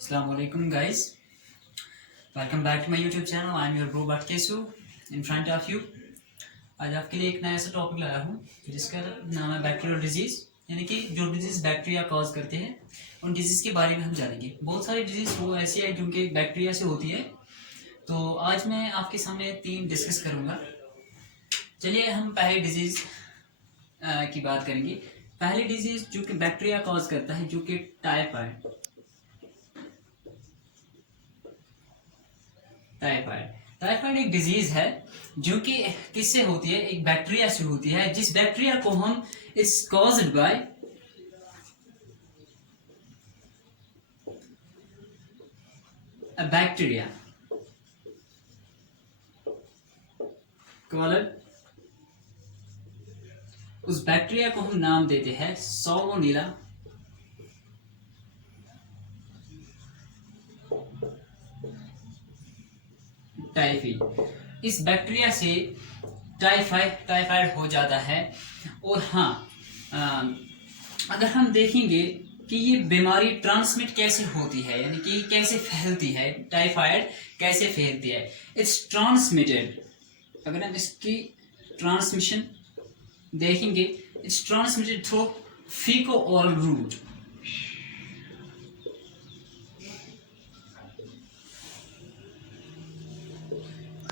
Assalamualaikum guys, welcome back to my YouTube channel. I am your bro Batkesu in front of you. आज आपके लिए एक नया सा टॉपिक लाया हूँ जिसका नाम है बैक्टीरियल डिजीज, यानी कि जो डिजीज बैक्टीरिया कॉज करते हैं उन डिजीज के बारे में हम जानेंगे। बहुत सारी डिजीज वो ऐसी है जो कि बैक्टीरिया से होती है, तो आज मैं आपके सामने 3 डिस्कस करूँगा। चलिए हम पहली डिजीज की बात करेंगे। पहली डिजीज जो कि बैक्टीरिया कॉज करता है, जो कि टाइफाइड टाइफाइड एक डिजीज है जो कि किससे होती है, एक बैक्टीरिया से होती है, जिस बैक्टीरिया को हम it's caused by a bacteria called, उस बैक्टीरिया को हम नाम देते हैं साल्मोनेला टाइफी। इस बैक्टीरिया से टाइफाइड हो जाता है। और हाँ, अगर हम देखेंगे कि ये बीमारी ट्रांसमिट कैसे होती है, यानी कि कैसे फैलती है, टाइफाइड कैसे फैलती है, इट्स ट्रांसमिटेड। अगर हम इसकी ट्रांसमिशन देखेंगे, it's transmitted through faeco oral route.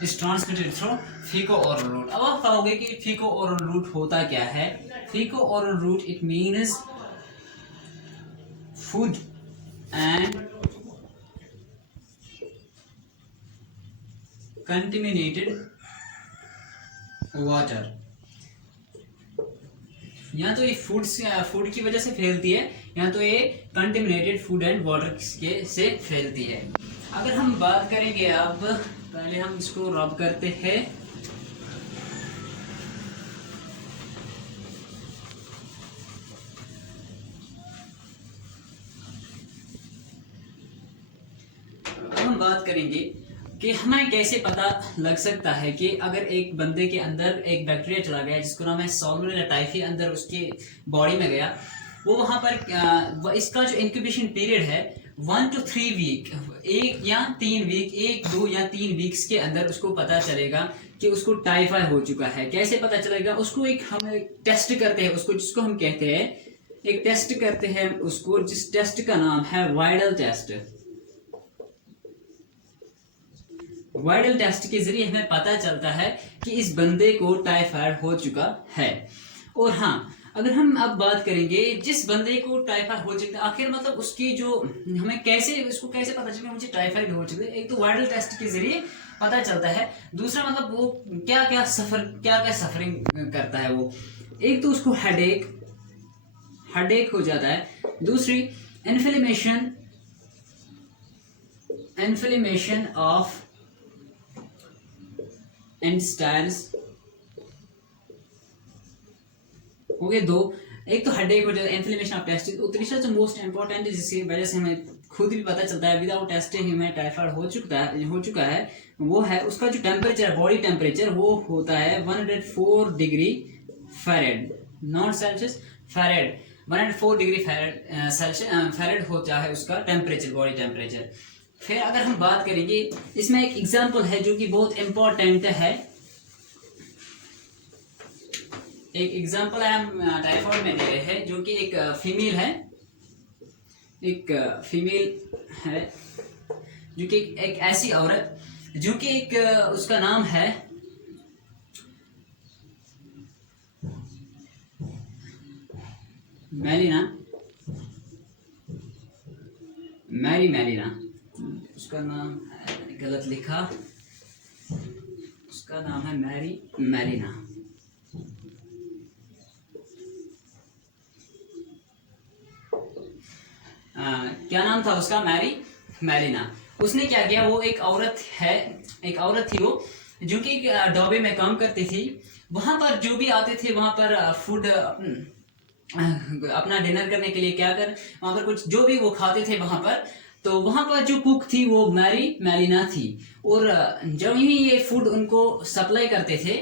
Is transmitted through faeco oral route. अब आप कहोगे कि फीको ओरल रूट होता क्या है? Faeco oral route it means food and contaminated water. या तो ये फूड की वजह से फैलती है, या तो ये कंटेमिनेटेड फूड एंड वाटर से फैलती है। अगर हम बात करेंगे, अब पहले हम इसको रब करते हैं। अब हम बात करेंगे कि हमें कैसे पता लग सकता है कि अगर एक बंदे के अंदर एक बैक्टीरिया चला गया जिसको नाम है साल्मोनेला टाइफी, अंदर उसके बॉडी में गया, वो वहां पर इसका जो इंक्यूबेशन पीरियड है 1 to 3 वीक, 1 या 3 वीक, 1, 2 या 3 वीक्स के अंदर उसको पता चलेगा कि उसको टाइफाइड हो चुका है। कैसे पता चलेगा? उसको हम एक टेस्ट करते हैं, उसको जिसको हम कहते हैं, एक टेस्ट करते हैं उसको, जिस टेस्ट का नाम है वाइडल टेस्ट। वाइडल टेस्ट के जरिए हमें पता चलता है कि इस बंदे को टाइफाइड हो चुका है। और हाँ, अगर हम अब बात करेंगे जिस बंदे को टाइफाइड हो चुका है, आखिर मतलब उसकी जो हमें उसको कैसे पता चलेगा मुझे टाइफाइड हो चुका है? एक तो वायरल टेस्ट के जरिए पता चलता है, दूसरा मतलब वो क्या क्या सफरिंग करता है। वो एक तो उसको हेडेक हो जाता है, दूसरी इन्फ्लेमेशन ऑफ इंटेस्टाइन्स हो गए 2। एक तो हेडेक हो जाता है, इन्फ्लेमेशन ऑफ टेस्टिस, और तीसरा जो मोस्ट इंपॉर्टेंट है जिसकी वजह से हमें खुद भी पता चलता है विदाउट टेस्टिंग हमें टाइफाइड हो चुका है, वो है उसका जो टेम्परेचर, बॉडी टेम्परेचर, वो होता है 104 degree Fahrenheit, not Celsius, Fahrenheit. 104 degree Fahrenheit होता है उसका टेम्परेचर, बॉडी टेम्परेचर। फिर अगर हम बात करेंगे, इसमें एक एग्जाम्पल है जो कि बहुत इंपॉर्टेंट है। एक एग्जाम्पल हम टाइफाइड में दे रहे हैं, जो कि एक फीमेल है जो कि एक ऐसी औरत जो कि एक उसका नाम है मैरीना। उसका नाम गलत लिखा, उसका नाम है मैरीना। क्या नाम था उसका? मैरीना। उसने क्या किया, वो एक औरत थी वो, जो कि ढाबे में काम करती थी। वहां पर जो भी आते थे, वहां पर फूड अपना डिनर करने के लिए वहां पर कुछ जो भी वो खाते थे वहां पर, तो वहां पर जो कुक थी वो मैरीना थी। और जब ही ये फूड उनको सप्लाई करते थे,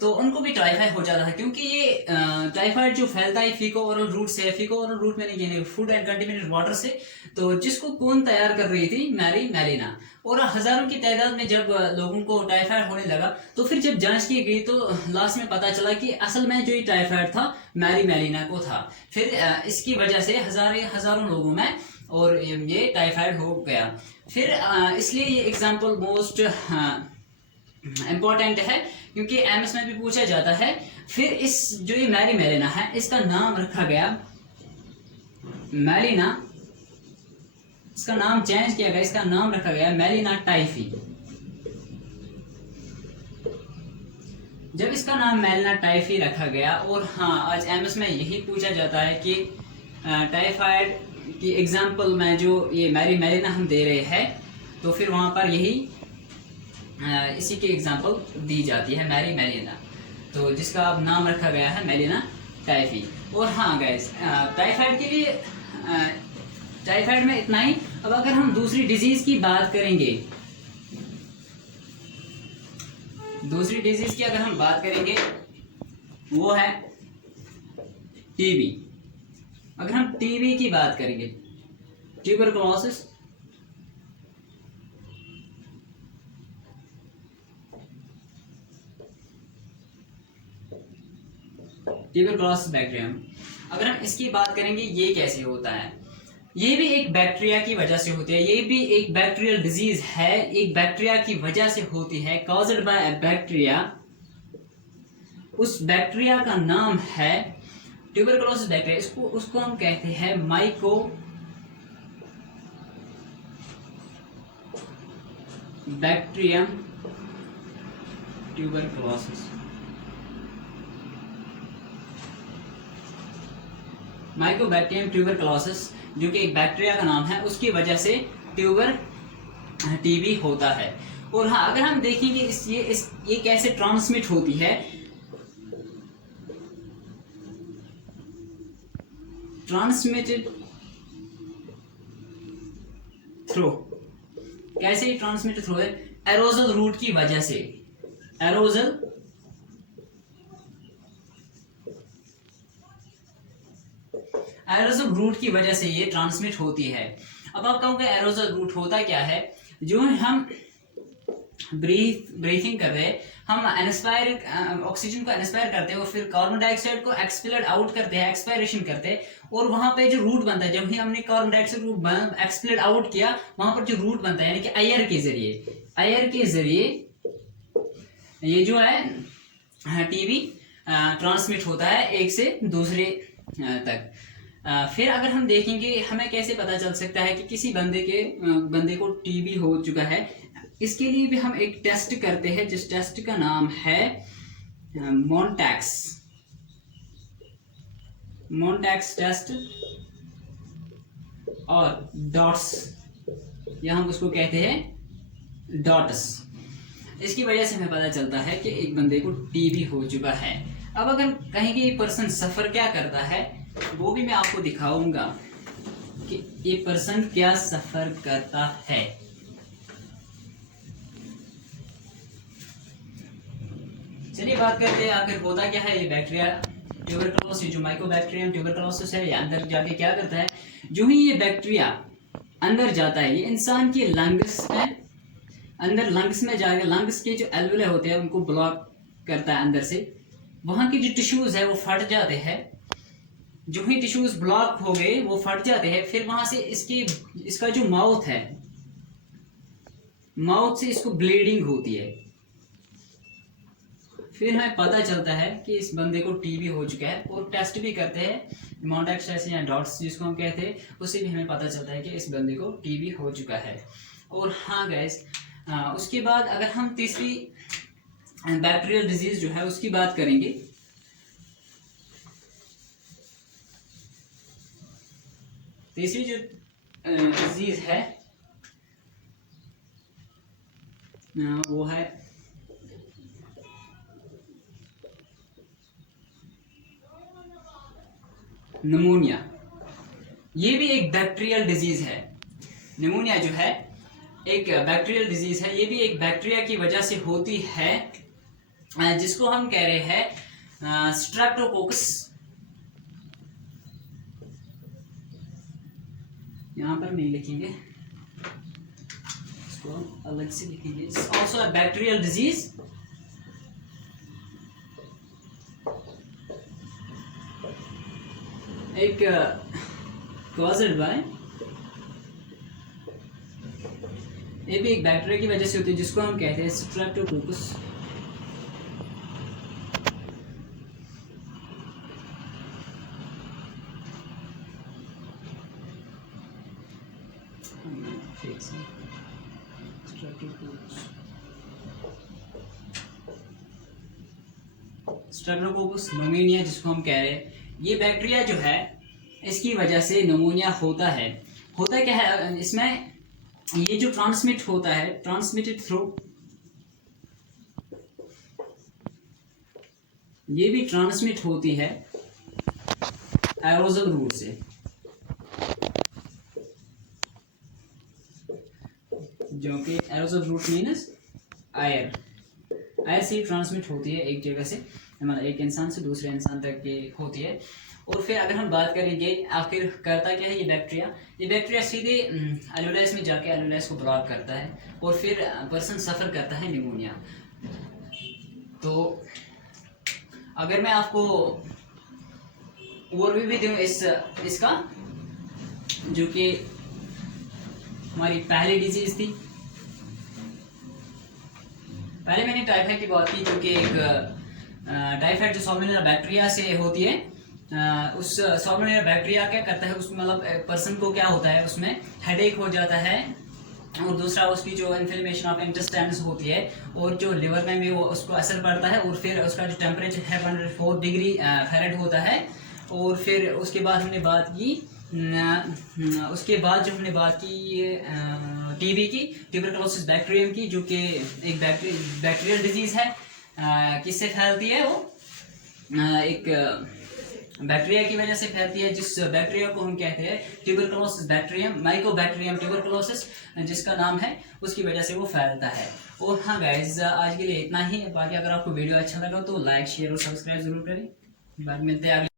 तो उनको भी टाइफाइड हो जाता है, क्योंकि ये टाइफाइड जो फैलता है फीको ओरल रूट से, फीको ओरल रूट में नहीं, फूड एंड कंटेमिनेटेड वाटर से। तो जिसको कौन तैयार कर रही थी? Mary Melina. और हजारों की तादाद में जब लोगों को टाइफाइड होने लगा, तो फिर जब जांच की गई तो लास्ट में पता चला कि असल में जो ये टाइफाइड था मैरी मेलिना को था। फिर इसकी वजह से हजारों लोगों में और ये टाइफाइड हो गया। फिर इसलिए ये एग्जाम्पल मोस्ट इम्पोर्टेंट है, क्योंकि एमएस में भी पूछा जाता है। फिर इस जो ये मैरी मेलिना है, इसका नाम रखा गया मेलिना, इसका नाम चेंज किया गया, इसका नाम रखा गया मेलिना टाइफी। जब इसका नाम मेलिना टाइफी रखा गया, और हाँ आज एमएस में यही पूछा जाता है कि टाइफाइड की एग्जाम्पल में जो ये मैरी मेलिना हम दे रहे हैं, तो फिर वहां पर यही इसी की एग्जाम्पल दी जाती है मैरी मेलिना, तो जिसका अब नाम रखा गया है मेलिना टाइफी। और हाँ गाइस, टाइफाइड के लिए टाइफाइड में इतना ही। अब अगर हम दूसरी डिजीज की बात करेंगे, दूसरी डिजीज की अगर हम बात करेंगे, वो है टीबी। अगर हम टीबी की बात करेंगे, ट्यूबरकुलोसिस, ट्यूबरकुलोसिस बैक्टीरियम, अगर हम इसकी बात करेंगे, ये कैसे होता है? ये भी एक बैक्टीरिया की वजह से होती है, ये भी एक बैक्टीरियल डिजीज है, एक बैक्टीरिया की वजह से होती है, कॉज्ड बाय अ बैक्टीरिया। उस बैक्टीरिया का नाम है ट्यूबरकुलोसिस बैक्टीरिया। उसको हम कहते हैं mycobacterium tuberculosis. Mycobacterium tuberculosis, जो कि एक बैक्टीरिया का नाम है, उसकी वजह से टीबी होता है। और हाँ, अगर हम देखेंगे ये कैसे ट्रांसमिट होती है, ट्रांसमिटेड थ्रू, कैसे ट्रांसमिटेड थ्रू है? एरोजल रूट की वजह से, एरोजल एरोजल रूट की वजह से ये ट्रांसमिट होती है। अब आप कहोगे एरोजल रूट होता क्या है? जो हम ब्रीथिंग कर रहे हैं, हम ऑक्सीजन को एनस्पायर करते हैं और फिर कार्बन डाइऑक्साइड को एक्सपेलेड आउट करते हैं, एक्सपायरेशन करते हैं, और वहां पे जो रूट बनता है, जब भी हमने कार्बन डाइऑक्साइड को एक्सपेलेड आउट किया, वहां पर जो रूट बनता है, यानी कि एयर के जरिए ये जो है टीबी ट्रांसमिट होता है एक से दूसरे तक। फिर अगर हम देखेंगे, हमें कैसे पता चल सकता है कि किसी बंदे को टीबी हो चुका है? इसके लिए भी हम एक टेस्ट करते हैं, जिस टेस्ट का नाम है मोन्टैक्स टेस्ट और डॉट्स, या हम उसको कहते हैं डॉट्स। इसकी वजह से हमें पता चलता है कि एक बंदे को टीबी हो चुका है। अब अगर कहेंगे ये पर्सन सफर क्या करता है, वो भी मैं आपको दिखाऊंगा कि ये पर्सन क्या सफर करता है। चलिए बात करते हैं आखिर होता क्या है ये बैक्टीरिया ट्यूबरकुलोसिस, जो माइकोबैक्टीरियम ट्यूबरकुलोसिस है, ये अंदर जाके क्या करता है? जो ही ये बैक्टीरिया अंदर जाता है, ये इंसान के लंग्स में जाकर लंग्स के जो एल्वुले होते हैं उनको ब्लॉक करता है अंदर से। वहां के जो टिश्यूज है वो फट जाते हैं। जो ही टिश्यूज ब्लॉक हो गए वो फट जाते हैं। फिर वहां से इसका जो माउथ है, माउथ से इसको ब्लीडिंग होती है। फिर हमें पता चलता है कि इस बंदे को टीबी हो चुका है, और टेस्ट भी करते हैं मोन्टैक्स टेस्ट या डॉट्स जिसको हम कहते हैं, उससे भी हमें पता चलता है कि इस बंदे को टीबी हो चुका है। और हाँ गाइस, उसके बाद अगर हम तीसरी बैक्टीरियल डिजीज जो है उसकी बात करेंगे, तीसरी जो डिजीज है वो है निमोनिया। ये भी एक बैक्टीरियल डिजीज है। निमोनिया जो है एक बैक्टीरियल डिजीज है, ये भी एक बैक्टीरिया की वजह से होती है। जिसको हम कह रहे हैं स्ट्रेप्टोकोकस। यहाँ पर नहीं लिखेंगे, इसको अलग से लिखेंगे। ऑल्सो अ बैक्टीरियल डिजीज एक कॉज्ड बाय, ये भी एक बैक्टीरिया की वजह से होती है जिसको हम कहते हैं स्ट्रेप्टोकोकस। स्ट्रेप्टोकोकस न्यूमोनिया जिसको हम कह रहे हैं, ये बैक्टीरिया जो है इसकी वजह से न्यूमोनिया होता है। होता क्या है इसमें, ये जो ट्रांसमिट होता है, ट्रांसमिटेड थ्रू, ये भी ट्रांसमिट होती है एरोजल रूट से, जो कि aerosol route means air, air से ट्रांसमिट होती है एक जगह से, मतलब एक इंसान से दूसरे इंसान तक ये होती है। और फिर अगर हम बात करेंगे आखिर करता क्या है ये बैक्टीरिया, ये बैक्टीरिया सीधे एल्वेओलाइस में जाके एल्वेओलाइस को ब्लॉक करता है और फिर पर्सन सफ़र करता है निमोनिया। तो अगर मैं आपको ओवरव्यू भी दूँ इसका, जो कि हमारी पहली डिजीज थी, पहले मैंने टाइफाइड की बात की, जो कि एक टाइफाइड जो साल्मोनेला बैक्टीरिया से होती है। उस साल्मोनेला बैक्टीरिया क्या करता है, उसमें मतलब पर्सन को क्या होता है, उसमें हेडेक हो जाता है, और दूसरा उसकी जो इन्फ्लेमेशन ऑफ इंटेस्टाइन्स होती है, और जो लिवर में भी वो उसको असर पड़ता है, और फिर उसका जो टेम्परेचर है 104 डिग्री फ़ारेनहाइट होता है। और फिर उसके बाद हमने बात की टीबी की, ट्यूबरकुलोसिस बैक्टीरियम की, जो कि एक बैक्टीरियल डिजीज़ है। किससे फैलती है वो, एक बैक्टीरिया की वजह से फैलती है, जिस बैक्टीरिया को हम कहते हैं ट्यूबरकुलोसिस बैक्टीरियम, माइकोबैक्टीरियम ट्यूबरकुलोसिस जिसका नाम है, उसकी वजह से वो फैलता है। और हाँ गाइज, आज के लिए इतना ही। बाकी अगर आपको वीडियो अच्छा लगा तो लाइक, शेयर और सब्सक्राइब जरूर करें। बाद मिलते हैं।